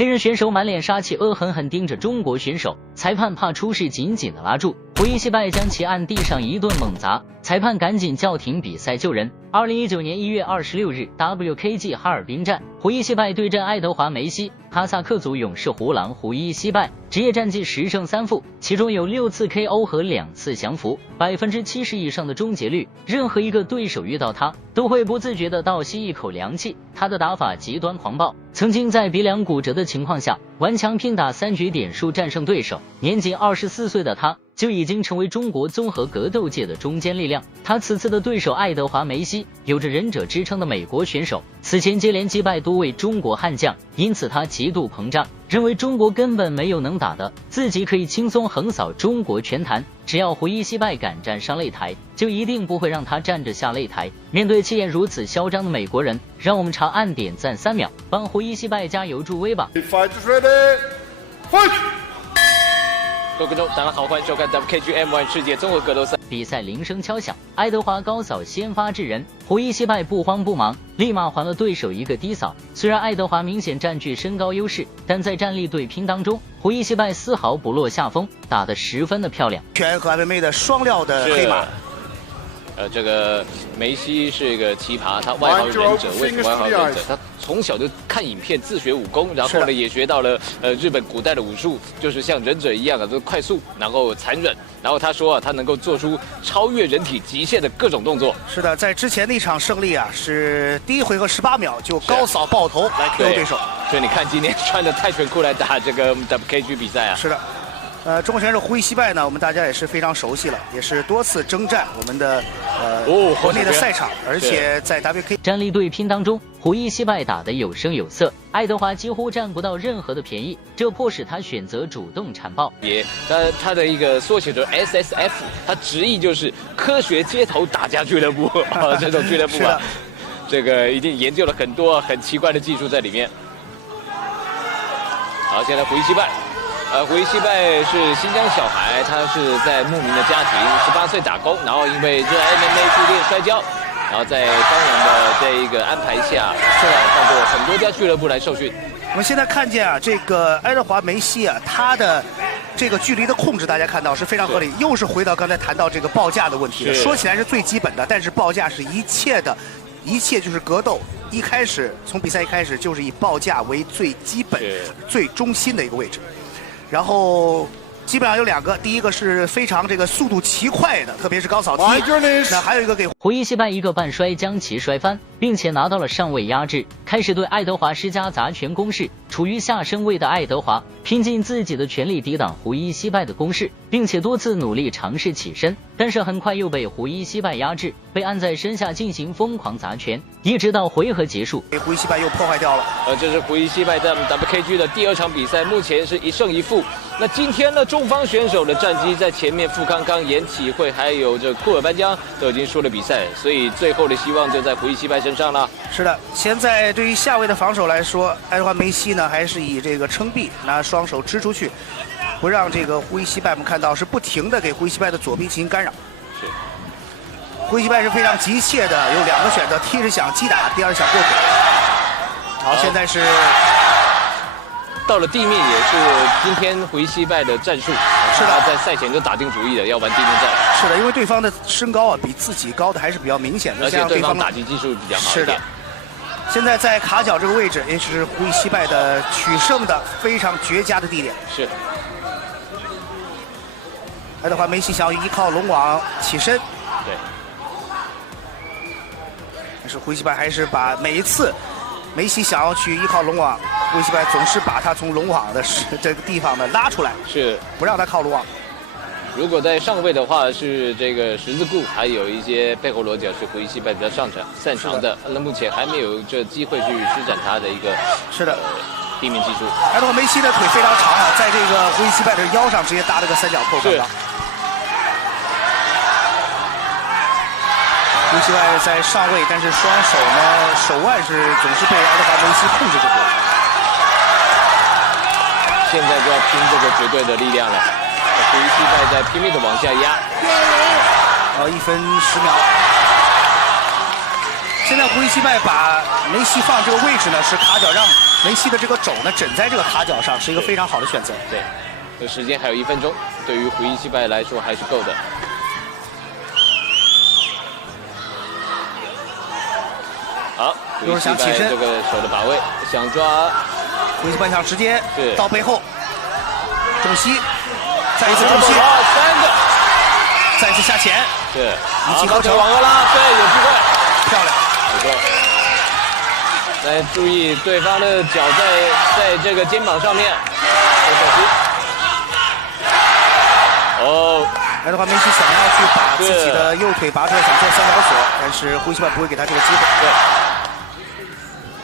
黑人选手满脸杀气，恶狠狠盯着中国选手，裁判怕出事，紧紧的拉住胡伊西拜，将其按地上一顿猛砸，裁判赶紧叫停比赛救人。2019年1月26日 WKG 哈尔滨站，胡伊西拜对阵爱德华梅西，哈萨克族勇士胡狼胡伊西拜职业战绩10胜3负，其中有6次 KO 和2次降服，70%以上的终结率，任何一个对手遇到他都会不自觉地倒吸一口凉气。他的打法极端狂暴，曾经在鼻梁骨折的情况下顽强拼打3局点数战胜对手。年仅24岁的他就已经成为中国综合格斗界的中坚力量。他此次的对手爱德华梅西，有着忍者之称的美国选手，此前接连击败多位中国悍将，因此他极度膨胀，认为中国根本没有能打的，自己可以轻松横扫中国拳坛，只要胡伊西拜敢站上擂台，就一定不会让他站着下擂台。面对气焰如此嚣张的美国人，让我们长按点赞3秒，帮胡伊西拜加油助威吧。各位观众，大家好，欢迎收看 WKG M1 世界综合格斗赛。比赛铃声敲响，爱德华高扫先发制人，胡伊西拜不慌不忙，立马还了对手一个低扫。虽然爱德华明显占据身高优势，但在战力对拼当中，胡伊西拜丝毫不落下风，打得十分的漂亮。拳和 MMA 的双料的黑马。这个梅西是一个奇葩，他外号忍者，为什么外号忍者？他从小就看影片自学武功，然后呢也学到了日本古代的武术，就是像忍者一样的，都快速，然后残忍。然后他说他能够做出超越人体极限的各种动作。是的，在之前的一场胜利是第一回合18秒就高扫爆头来 KO 对手。所以你看今天穿着泰拳裤来打这个 WKG 比赛啊。是的。中国选手胡伊西拜呢，我们大家也是非常熟悉了，也是多次征战我们的国内的赛场，而且在 WK 战力对拼当中，胡伊西拜打得有声有色，爱德华几乎占不到任何的便宜，这迫使他选择主动缠爆。他的一个缩写就是 SSF， 它直译就是科学街头打架俱乐部这种俱乐部啊，这个一定研究了很多很奇怪的技术在里面。好，现在胡伊西拜。胡伊西拜是新疆小孩，他是在牧民的家庭，18岁打工，然后因为热爱 MMA 去练摔跤，然后在当然的这一个安排下，到过很多家俱乐部来受训。我们现在看见这个爱德华梅西他的这个距离的控制，大家看到是非常合理，又是回到刚才谈到这个报价的问题了。说起来是最基本的，但是报价是一切就是格斗。一开始从比赛一开始就是以报价为最基本、最中心的一个位置。然后基本上有2个，第一个是非常这个速度奇快的，特别是高扫踢。那还有一个给胡伊西拜一个半摔将其摔翻，并且拿到了上位压制，开始对爱德华施加砸拳攻势。处于下身位的爱德华拼尽自己的全力抵挡胡伊西拜的攻势，并且多次努力尝试起身，但是很快又被胡伊西拜压制，被按在身下进行疯狂砸拳，一直到回合结束。胡伊西拜又破坏掉了。这是胡伊西拜在 WKG 的第2场比赛，目前是1胜1负。那今天呢，中方选手的战绩在前面，傅康康、严启慧还有这库尔班江都已经输了比赛，所以最后的希望就在胡伊西拜身上了。是的，现在对于下位的防守来说，爱德华梅西呢还是以这个撑臂，拿双手支出去，不让这个胡伊西拜，我们看到是不停的给胡伊西拜的左臂进行干扰。是，胡伊西拜是非常急切的，有2个选择，第一是想击打，第2是想过腿。好，现在是。到了地面也是今天胡伊西拜的战术，是的，在赛前就打定主意的要玩地面战。是的，因为对方的身高比自己高的还是比较明显的，而且对方打击技术比较好。是的，现在在卡脚这个位置，也是胡伊西拜的取胜的非常绝佳的地点。是。爱德华梅西想要依靠龙网起身，对，但是胡伊西拜还是把每一次梅西想要去依靠龙网，胡伊西拜总是把他从龙网的这个地方呢拉出来，是不让他靠龙网。如果在上位的话，是这个十字固，还有一些背后裸脚是胡伊西拜比较擅长的。那目前还没有这机会去施展他的一个地面技术。爱德华梅西的腿非常长在这个胡伊西拜的腰上直接搭了个3角扣。刚刚胡伊西拜在上位，但是双手呢手腕总是被爱德华梅西控制住了。现在就要拼这个绝对的力量了。胡伊西拜在拼命的往下压。1分10秒。现在胡伊西拜把梅西放这个位置呢，是卡脚，让梅西的这个肘呢枕在这个卡脚上，是一个非常好的选择。对，这时间还有1分钟，对于胡伊西拜来说还是够的。好，胡伊西拜这个手的把位，想抓胡伊西拜想直接到背后，中膝，再一次中膝，3个，再一次下潜，是，一气呵成，往后拉，对，有机会，漂亮，不错。来注意对方的脚在这个肩膀上面，不小心。哦，爱德华梅西想要去把自己的右腿拔出来，想做三角锁，但是胡伊西拜不会给他这个机会。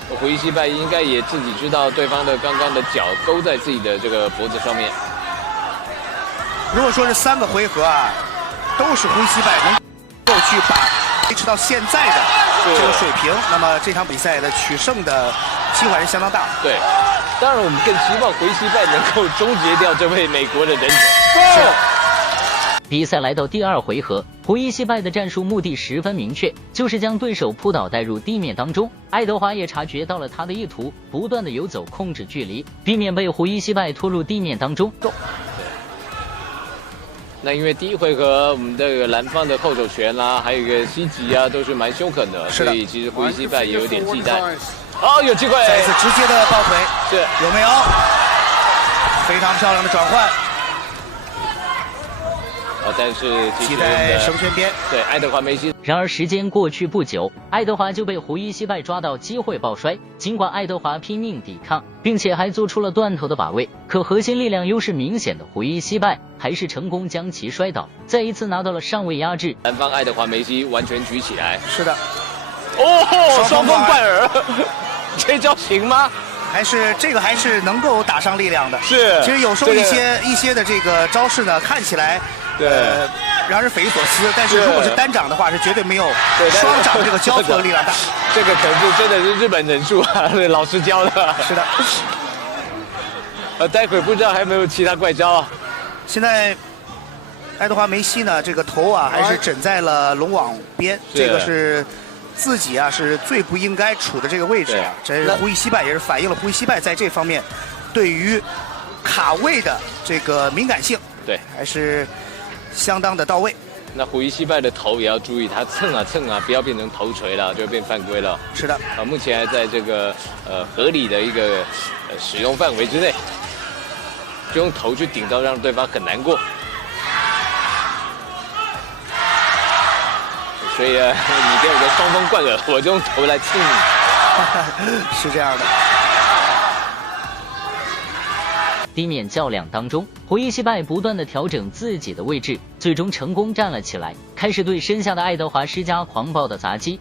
对，胡伊西拜应该也自己知道对方的刚刚的脚勾在自己的这个脖子上面。如果说是3个回合啊，都是胡伊西拜能够去把维持到现在的这个水平，那么这场比赛的取胜的机会还是相当大的。对，当然我们更希望胡伊西拜能够终结掉这位美国的忍者。是。比赛来到第2回合，胡伊西拜的战术目的十分明确，就是将对手扑倒带入地面当中。爱德华也察觉到了他的意图，不断的游走控制距离，避免被胡伊西拜拖入地面当中。那因为第1回合我们这个蓝方的后手拳啦，还有一个膝击啊，都是蛮凶狠的，所以其实胡伊西拜也有点忌惮。哦，有机会，再一次直接的抱腿，是有没有？非常漂亮的转换。但是击在绳圈边，对爱德华梅西。然而时间过去不久，爱德华就被胡伊西拜抓到机会抱摔。尽管爱德华拼命抵抗，并且还做出了断头的把位，可核心力量优势明显的胡伊西拜还是成功将其摔倒，再一次拿到了上位压制。南方爱德华梅西完全举起来。是的。哦，双峰贯耳，这招行吗？还是能够打伤力量的。是。其实有时候一些的这个招式呢，看起来。让人匪夷所思，但是如果是单掌的话，是绝对没有双掌这个交错的力量大。这个可是真的是日本忍术啊，老师教的。是的。待会儿不知道还有没有其他怪招啊？现在爱德华梅西呢，这个头啊还是枕在了龙网边，这个是自己啊是最不应该处的这个位置啊。这是胡伊西拜也是反映了胡伊西拜在这方面对于卡位的这个敏感性，对，还是相当的到位。那胡伊西拜的头也要注意，他蹭啊，不要变成头锤了，就变犯规了。是的。目前还在这个合理的一个使用范围之内，就用头去顶到，让对方很难过。所以你给我个双峰贯耳，我就用头来蹭你。是这样的。地面较量当中，胡伊西拜不断的调整自己的位置，最终成功站了起来，开始对身下的爱德华施加狂暴的砸击。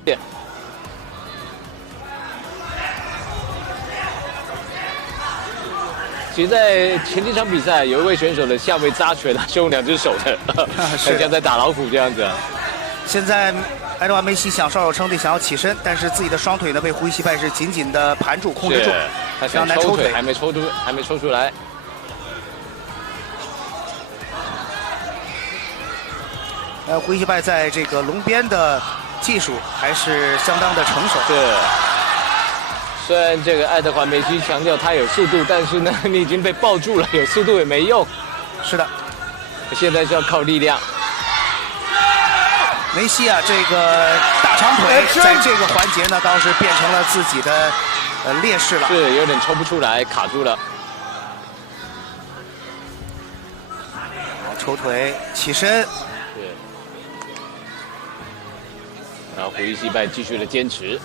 其实，在前几场比赛，有一位选手的下位扎拳是用2只手的，很像在打老虎这样子。现在爱德华梅西想稍有称帝，想要起身，但是自己的双腿呢被胡伊西拜是紧紧的盘住控制住，他想抽腿还没抽出来。胡伊西拜在这个龙边的技术还是相当的成熟。是。虽然这个爱德华梅西强调他有速度，但是呢，你已经被抱住了，有速度也没用。是的。现在是要靠力量。梅西啊，这个大长腿在这个环节呢，倒是变成了自己的劣势了。是有点抽不出来，卡住了。抽腿起身。是。然后胡伊西拜继续的坚持，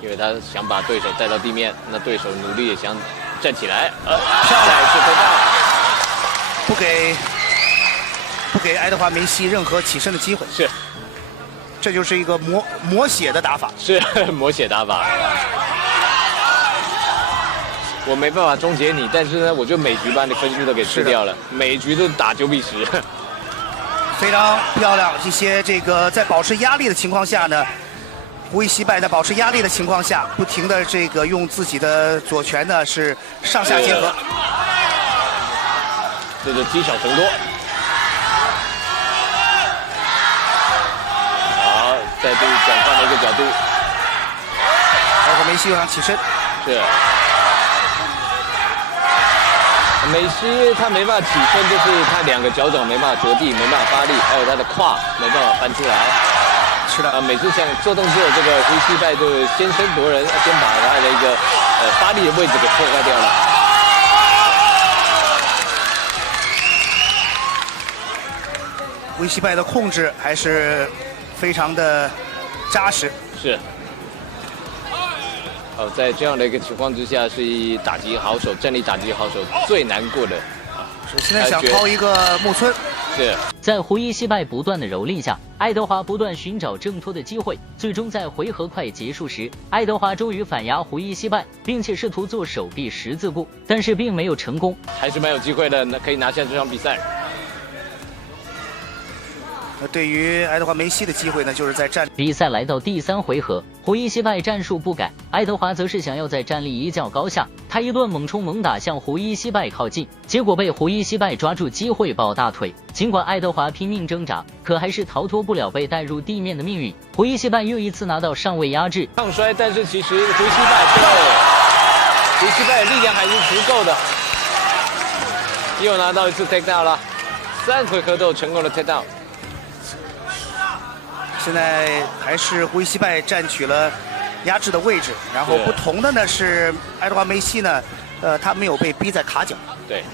因为他想把对手带到地面，那对手努力也想站起来。漂亮，是得到，不给爱德华梅西任何起身的机会。是，这就是一个磨血的打法。是磨血打法。我没办法终结你，但是呢，我就每局把你分数都给吃掉了，每局都打9比10。非常漂亮，一些这个在保持压力的情况下呢，胡伊西拜在保持压力的情况下，不停的这个用自己的左拳呢是上下结合，这就积少成多。好，再度转换了一个角度。然后梅西又想起身，是。梅西他没办法起身，就是他两个脚掌没办法着地，没办法发力，还有他的胯没办法翻出来。是的，每次想做动作，这个胡锡拜就先声夺人，先把他的一个发力的位置给破坏掉了。胡锡拜的控制还是非常的扎实。是。在这样的一个情况之下，是打击好手、站立打击好手最难过的。现在想掏一个木村。是。在胡伊西拜不断的蹂躏下，爱德华不断寻找挣脱的机会，最终在回合快结束时，爱德华终于反压胡伊西拜，并且试图做手臂十字固，但是并没有成功，还是蛮有机会的，可以拿下这场比赛。对于爱德华梅西的机会呢，就是在站。比赛来到第3回合，胡伊西拜战术不改，爱德华则是想要在战力一较高下，他一顿猛冲猛打向胡伊西拜靠近，结果被胡伊西拜抓住机会抱大腿。尽管爱德华拼命挣扎，可还是逃脱不了被带入地面的命运。胡伊西拜又一次拿到上位压制，抗摔，但是其实胡锡拜力量还是足够的，又拿到一次 take down 了，3回合都成功的 take down。现在还是胡伊西拜占据了压制的位置，然后不同的呢是爱德华梅西呢，他没有被逼在卡脚。对。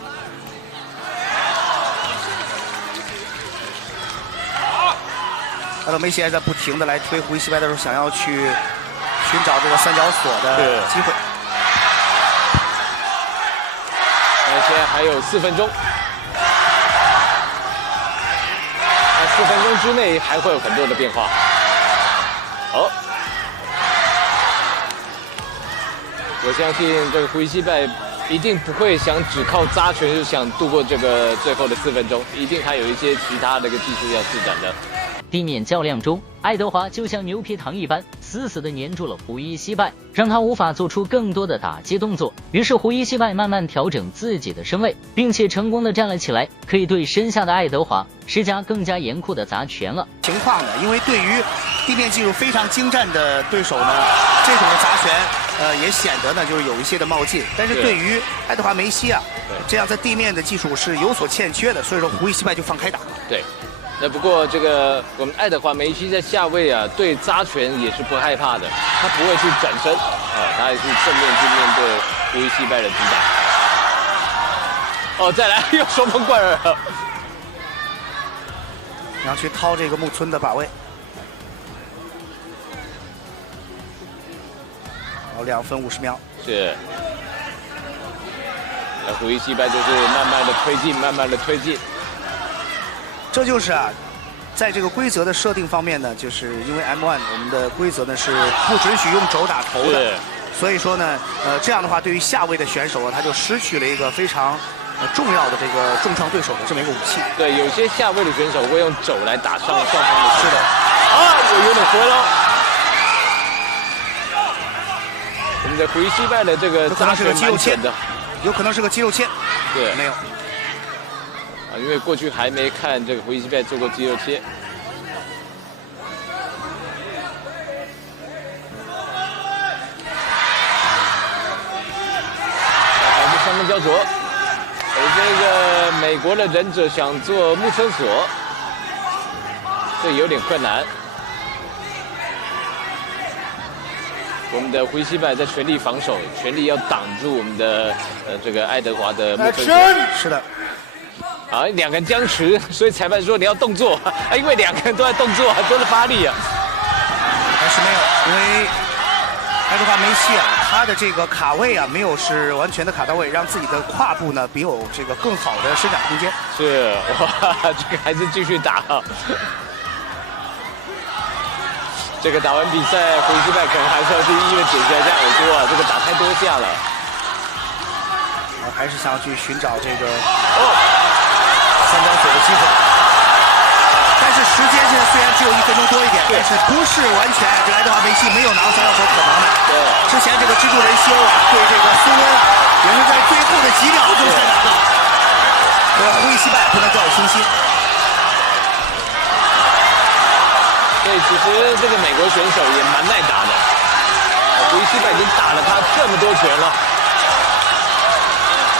爱德华梅西还在不停的来推胡伊西拜的时候，想要去寻找这个三角锁的机会。现在还有4分钟。4分钟之内还会有很多的变化。我相信这个胡伊西拜一定不会想只靠扎拳就想度过这个最后的4分钟，一定还有一些其他的一个技术要施展的。地面较量中，爱德华就像牛皮糖一般死死地粘住了胡伊西拜，让他无法做出更多的打击动作。于是胡伊西拜慢慢调整自己的身位，并且成功地站了起来，可以对身下的爱德华施加更加严酷的砸拳了。情况呢，因为对于地面技术非常精湛的对手呢，这种的砸拳，也显得呢就是有一些的冒进。但是对于爱德华梅西啊，这样在地面的技术是有所欠缺的，所以说胡伊西拜就放开打。对。那不过这个我们爱德华梅西在下位啊，对扎拳也是不害怕的，他不会去转身他也是正面去面对胡伊西拜的击打。再来又双峰贯耳，然后去掏这个木村的把位。2分50秒。是。那胡伊西拜就是慢慢的推进，慢慢的推进。这就是啊，在这个规则的设定方面呢，就是因为 M1 我们的规则呢是不准许用肘打头的，所以说呢，这样的话对于下位的选手啊，他就失去了一个非常重要的这个重创对手的这么一个武器。对，有些下位的选手会用肘来打上方的。是的。我有点回了。我们的胡伊西拜的这个扎拳蛮准的，有可能是个肌肉切。对，没有。因为过去还没看这个胡伊西拜做过肌肉切。还是双方交左，这个美国的忍者想做木村锁，这有点困难。我们的胡伊西拜在全力防守，全力要挡住我们的这个爱德华的木村锁。是的。两个人僵持，所以裁判说你要动作因为2个人都在动作，都在发力啊。还是没有，因为爱德华梅西啊，他的这个卡位啊，没有是完全的卡到位，让自己的胯部呢比有这个更好的伸展空间。是，这个还是继续打。这个打完比赛，胡伊西拜可能还是要去医院检查一下耳朵啊，这个打太多下了。还是想要去寻找这个三角锁的机会，但是时间现在虽然只有1分钟多一点，但是不是完全这爱德华梅西没有拿到三角锁可能的。之前这个蜘蛛人西欧啊对这个苏温啊，也是在最后的几秒钟才拿到。胡伊西拜不能掉以轻心。所以这其实这个美国选手也蛮耐打的，胡伊西拜已经打了他这么多拳了。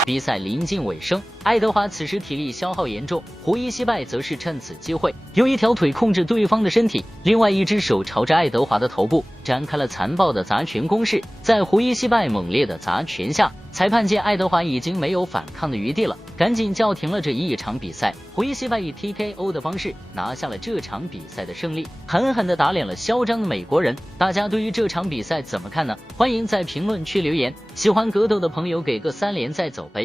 比赛临近尾声，爱德华此时体力消耗严重，胡伊西拜则是趁此机会用一条腿控制对方的身体，另外一只手朝着爱德华的头部展开了残暴的砸拳攻势。在胡伊西拜猛烈的砸拳下，裁判见爱德华已经没有反抗的余地了，赶紧叫停了这一场比赛。胡伊西拜以 TKO 的方式拿下了这场比赛的胜利，狠狠地打脸了嚣张的美国人。大家对于这场比赛怎么看呢？欢迎在评论区留言，喜欢格斗的朋友给个3连再走呗。